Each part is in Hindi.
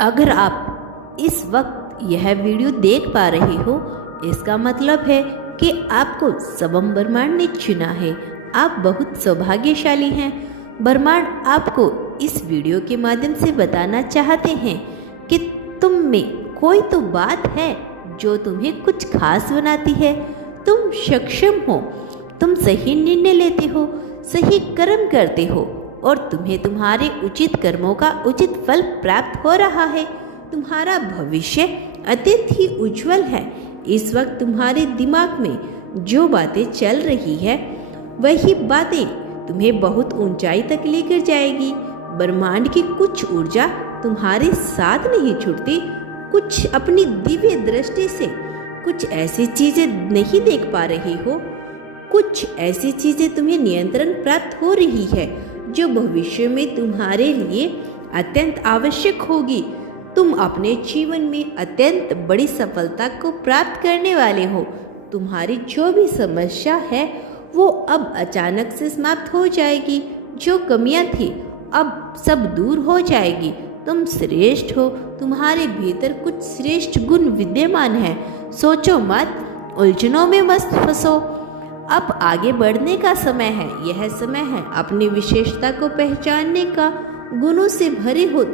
अगर आप इस वक्त यह वीडियो देख पा रहे हो, इसका मतलब है कि आपको सबम ब्रह्मांड ने चुना है। आप बहुत सौभाग्यशाली हैं। ब्रह्मांड आपको इस वीडियो के माध्यम से बताना चाहते हैं कि तुम में कोई तो बात है जो तुम्हें कुछ खास बनाती है। तुम सक्षम हो, तुम सही निर्णय लेते हो, सही कर्म करते हो और तुम्हें तुम्हारे उचित कर्मों का उचित फल प्राप्त हो रहा है। तुम्हारा भविष्य अत्यंत ही उज्जवल है। इस वक्त तुम्हारे दिमाग में जो बातें चल रही है, वही बातें तुम्हें बहुत ऊंचाई तक लेकर जाएगी। ब्रह्मांड की कुछ ऊर्जा तुम्हारे साथ नहीं छूटती। कुछ अपनी दिव्य दृष्टि से कुछ ऐसी चीजें नहीं देख पा रहे हो। कुछ ऐसी चीजें तुम्हें नियंत्रण प्राप्त हो रही है जो भविष्य में तुम्हारे लिए अत्यंत आवश्यक होगी। तुम अपने जीवन में अत्यंत बड़ी सफलता को प्राप्त करने वाले हो। तुम्हारी जो भी समस्या है वो अब अचानक से समाप्त हो जाएगी। जो कमियां थी अब सब दूर हो जाएगी। तुम श्रेष्ठ हो। तुम्हारे भीतर कुछ श्रेष्ठ गुण विद्यमान है। सोचो मत, उलझनों में मत फंसो। अब आगे बढ़ने का समय है। यह समय है अपनी विशेषता को पहचानने का। गुणों से भरे हो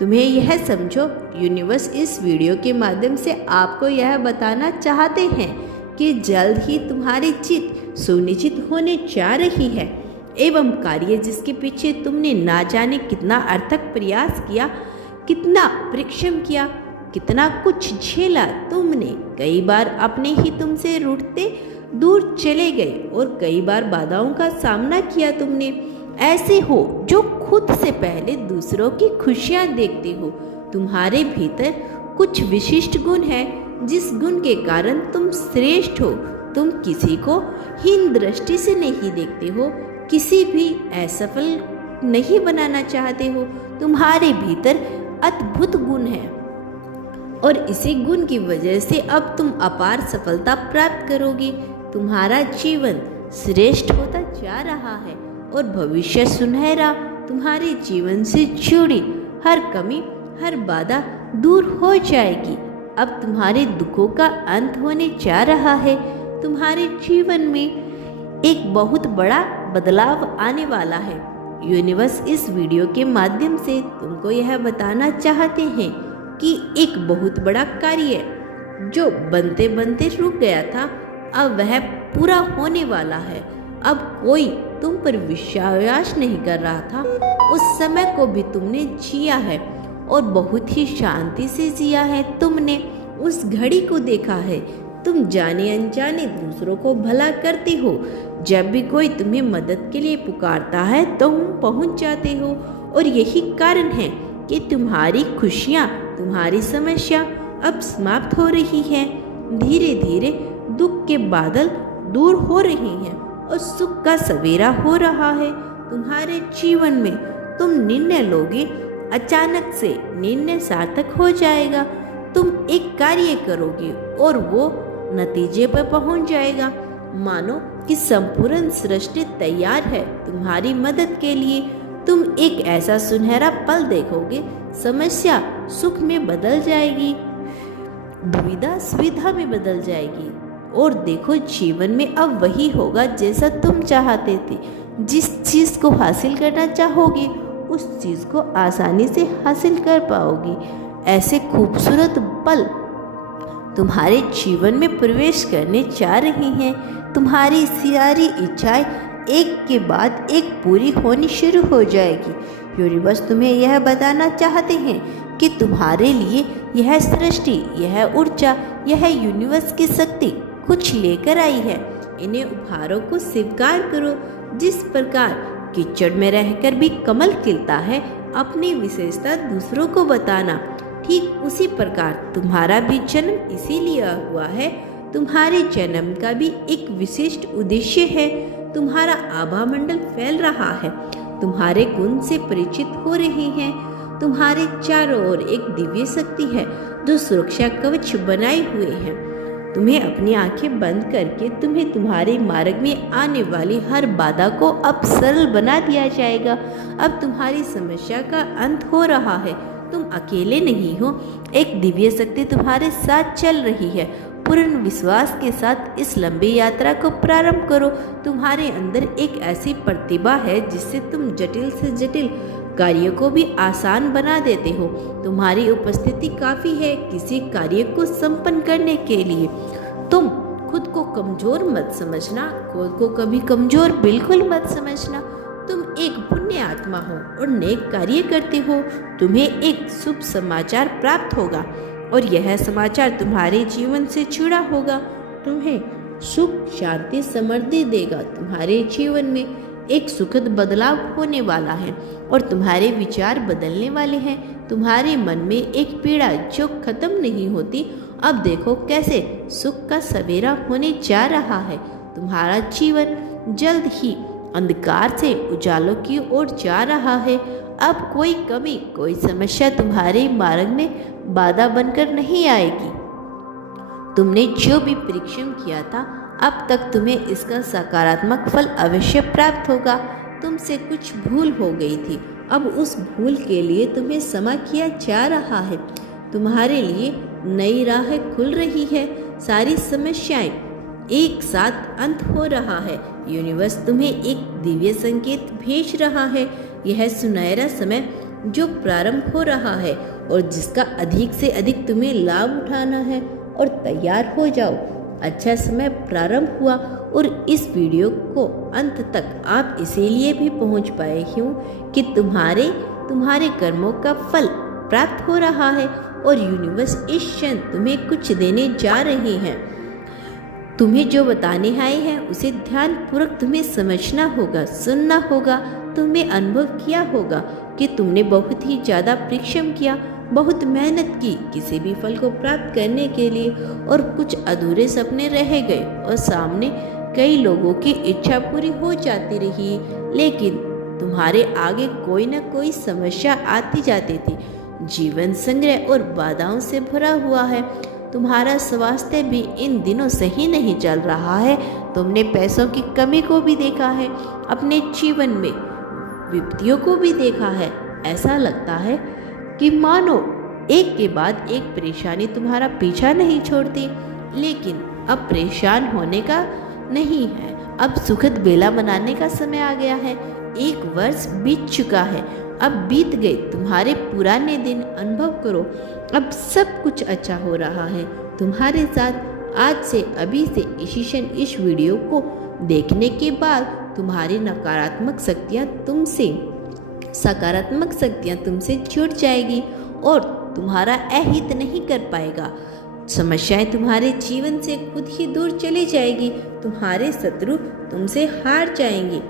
तुम्हें यह समझो, यूनिवर्स इस वीडियो के माध्यम से आपको यह बताना चाहते हैं कि जल्द ही तुम्हारी जीत सुनिश्चित होने जा रही है एवं कार्य जिसके पीछे तुमने ना जाने कितना अथक प्रयास किया, कितना परिश्रम किया, कितना कुछ झेला तुमने। कई बार अपने ही तुमसे रूठते दूर चले गए और कई बार बाधाओं का सामना किया तुमने। ऐसे हो जो खुद से पहले दूसरों की खुशियां देखते हो। तुम्हारे भीतर कुछ विशिष्ट गुण है जिस गुण के कारण तुम श्रेष्ठ हो। तुम किसी को हीन दृष्टि से नहीं देखते हो, किसी भी असफल नहीं बनाना चाहते हो। तुम्हारे भीतर अद्भुत गुण है और इसी गुण की वजह से अब तुम अपार सफलता प्राप्त करोगे। तुम्हारा जीवन श्रेष्ठ होता जा रहा है और भविष्य सुनहरा। तुम्हारे जीवन से जुड़ी हर कमी, हर बाधा दूर हो जाएगी। अब तुम्हारे दुखों का अंत होने जा रहा है। तुम्हारे जीवन में एक बहुत बड़ा बदलाव आने वाला है। यूनिवर्स इस वीडियो के माध्यम से तुमको यह बताना चाहते हैं कि एक बहुत बड़ा कार्य जो बनते बनते रुक गया था, अब वह पूरा होने वाला है। अब कोई तुम पर विश्वास नहीं कर रहा था, उस समय को भी तुमने जिया है और बहुत ही शांति से जिया है। तुमने उस घड़ी को देखा है। तुम जाने अनजाने दूसरों को भला करते हो। जब भी कोई तुम्हें मदद के लिए पुकारता है तो तुम पहुंच जाते हो और यही कारण है कि तुम्हारी खुशियाँ, तुम्हारी समस्या अब समाप्त हो रही है। धीरे धीरे दुख के बादल दूर हो रहे हैं और सुख का सवेरा हो रहा है। तुम्हारे जीवन में तुम निर्णय लोगे, अचानक से निर्णय सार्थक हो जाएगा। तुम एक कार्य करोगे और वो नतीजे पर पहुंच जाएगा। मानो कि संपूर्ण सृष्टि तैयार है तुम्हारी मदद के लिए। तुम एक ऐसा सुनहरा पल देखोगे, समस्या सुख में बदल जाएगी, दुविधा सुविधा में बदल जाएगी और देखो जीवन में अब वही होगा जैसा तुम चाहते थे। जिस चीज़ को हासिल करना चाहोगे उस चीज़ को आसानी से हासिल कर पाओगे। ऐसे खूबसूरत पल तुम्हारे जीवन में प्रवेश करने जा रही हैं। तुम्हारी सारी इच्छाएं एक के बाद एक पूरी होनी शुरू हो जाएगी। यूनिवर्स तुम्हें यह बताना चाहते हैं कि तुम्हारे लिए यह सृष्टि, यह ऊर्जा, यह यूनिवर्स की शक्ति कुछ लेकर आई है। इन्हें उपहारों को स्वीकार करो। जिस प्रकार कीचड़ में रहकर भी कमल खिलता है, अपनी विशेषता दूसरों को बताना, ठीक उसी प्रकार तुम्हारा भी जन्म इसीलिए हुआ है। तुम्हारे जन्म का भी एक विशिष्ट उद्देश्य है। तुम्हारा आभा मंडल फैल रहा है। तुम्हारे गुण से परिचित हो रहे हैं। तुम्हारे चारों ओर एक दिव्य शक्ति है जो सुरक्षा कवच बनाए हुए है। तुम्हें अपनी आंखें बंद करके तुम्हें तुम्हारे मार्ग में आने वाली हर बाधा को अब सरल बना दिया जाएगा। अब तुम्हारी समस्या का अंत हो रहा है। तुम अकेले नहीं हो, एक दिव्य शक्ति तुम्हारे साथ चल रही है। पूर्ण विश्वास के साथ इस लंबी यात्रा को प्रारंभ करो। तुम्हारे अंदर एक ऐसी प्रतिभा है जिससे तुम जटिल से जटिल कार्य को भी आसान बना देते हो। तुम्हारी उपस्थिति काफी है किसी कार्य को संपन्न करने के लिए। तुम खुद को कमजोर मत समझना, खुद को कभी कमजोर बिल्कुल मत समझना। तुम एक पुण्य आत्मा हो और नेक कार्य करते हो। तुम्हें एक शुभ समाचार प्राप्त होगा और यह समाचार तुम्हारे जीवन से जुड़ा होगा। तुम्हें सुख, शांति, समृद्धि देगा। तुम्हारे जीवन में एक सुखद बदलाव होने वाला है और तुम्हारे विचार बदलने वाले हैं। तुम्हारे मन में एक पीड़ा जो खत्म नहीं होती, अब देखो कैसे सुख का सवेरा होने जा रहा है। तुम्हारा जीवन जल्द ही अंधकार से उजालों की ओर जा रहा है। अब कोई कमी, कोई समस्या तुम्हारे मार्ग में बाधा बनकर नहीं आएगी। तुमने जो भी परिश्रम किया था, अब तक तुम्हें इसका सकारात्मक फल अवश्य प्राप्त होगा। तुमसे कुछ भूल हो गई थी, अब उस भूल के लिए तुम्हें क्षमा किया जा रहा है। तुम्हारे लिए नई राह खुल रही है। सारी समस्याएं एक साथ अंत हो रहा है। यूनिवर्स तुम्हें एक दिव्य संकेत भेज रहा है। यह सुनहरा समय जो प्रारंभ हो रहा है और जिसका अधिक से अधिक तुम्हें लाभ उठाना है, और तैयार हो जाओ। अच्छा समय प्रारंभ हुआ और इस वीडियो को अंत तक आप इसीलिए भी पहुंच पाए क्यों कि तुम्हारे कर्मों का फल प्राप्त हो रहा है और यूनिवर्स इस क्षण तुम्हें कुछ देने जा रहे हैं। तुम्हें जो बताने आए हैं उसे ध्यान पूर्वक तुम्हें समझना होगा, सुनना होगा। तुमने अनुभव किया होगा कि तुमने बहुत ही ज़्यादा परिश्रम किया, बहुत मेहनत की किसी भी फल को प्राप्त करने के लिए, और कुछ अधूरे सपने रह गए और सामने कई लोगों की इच्छा पूरी हो जाती रही, लेकिन तुम्हारे आगे कोई न कोई समस्या आती जाती थी। जीवन संग्रह और बाधाओं से भरा हुआ है। तुम्हारा स्वास्थ्य भी इन दिनों सही नहीं चल रहा है। तुमने पैसों की कमी को भी देखा है, अपने जीवन में विपत्तियों को भी देखा है। ऐसा लगता है कि मानो एक के बाद एक परेशानी तुम्हारा पीछा नहीं छोड़ती, लेकिन अब परेशान होने का नहीं है। अब सुखद बेला मनाने का समय आ गया है। 1 वर्ष बीत चुका है, अब बीत गए तुम्हारे पुराने दिन। अनुभव करो, अब सब कुछ अच्छा हो रहा है तुम्हारे साथ। आज से, अभी से, इसी क्षण इस वीडियो को देखने के बाद तुम्हारी नकारात्मक शक्तियाँ तुमसे, सकारात्मक शक्तियाँ तुमसे जुड़ जाएगी और तुम्हारा अहित नहीं कर पाएगा। समस्याएं तुम्हारे जीवन से खुद ही दूर चली जाएगी। तुम्हारे शत्रु तुमसे हार जाएंगे।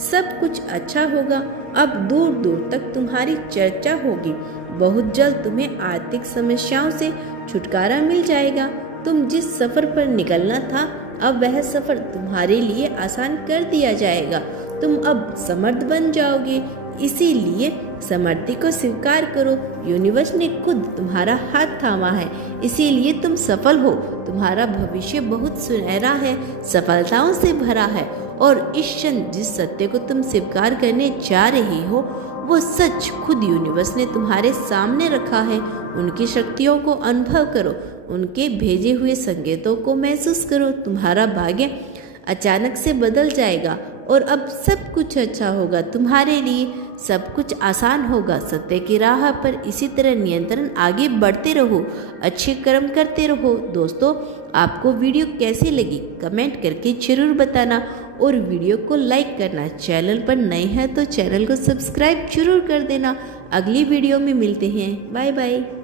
सब कुछ अच्छा होगा। अब दूर दूर तक तुम्हारी चर्चा होगी। बहुत जल्द तुम्हें आर्थिक समस्याओं से छुटकारा मिल जाएगा। तुम जिस सफर पर निकलना था, अब वह सफर तुम्हारे लिए आसान कर दिया जाएगा। तुम अब समर्थ बन जाओगे। इसीलिए समर्थी को स्वीकार करो। यूनिवर्स ने खुद तुम्हारा हाथ थामा है, इसीलिए तुम सफल हो। तुम्हारा भविष्य बहुत सुनहरा है, सफलताओं से भरा है, और इस क्षण जिस सत्य को तुम स्वीकार करने जा रही हो, वो सच खुद यूनिवर्स ने तुम्हारे सामने रखा है। उनकी शक्तियों को अनुभव करो, उनके भेजे हुए संकेतों को महसूस करो। तुम्हारा भाग्य अचानक से बदल जाएगा और अब सब कुछ अच्छा होगा तुम्हारे लिए। सब कुछ आसान होगा। सत्य की राह पर इसी तरह नियंत्रण आगे बढ़ते रहो, अच्छे कर्म करते रहो। दोस्तों, आपको वीडियो कैसी लगी कमेंट करके जरूर बताना और वीडियो को लाइक करना। चैनल पर नए हैं तो चैनल को सब्सक्राइब जरूर कर देना। अगली वीडियो में मिलते हैं। Bye bye.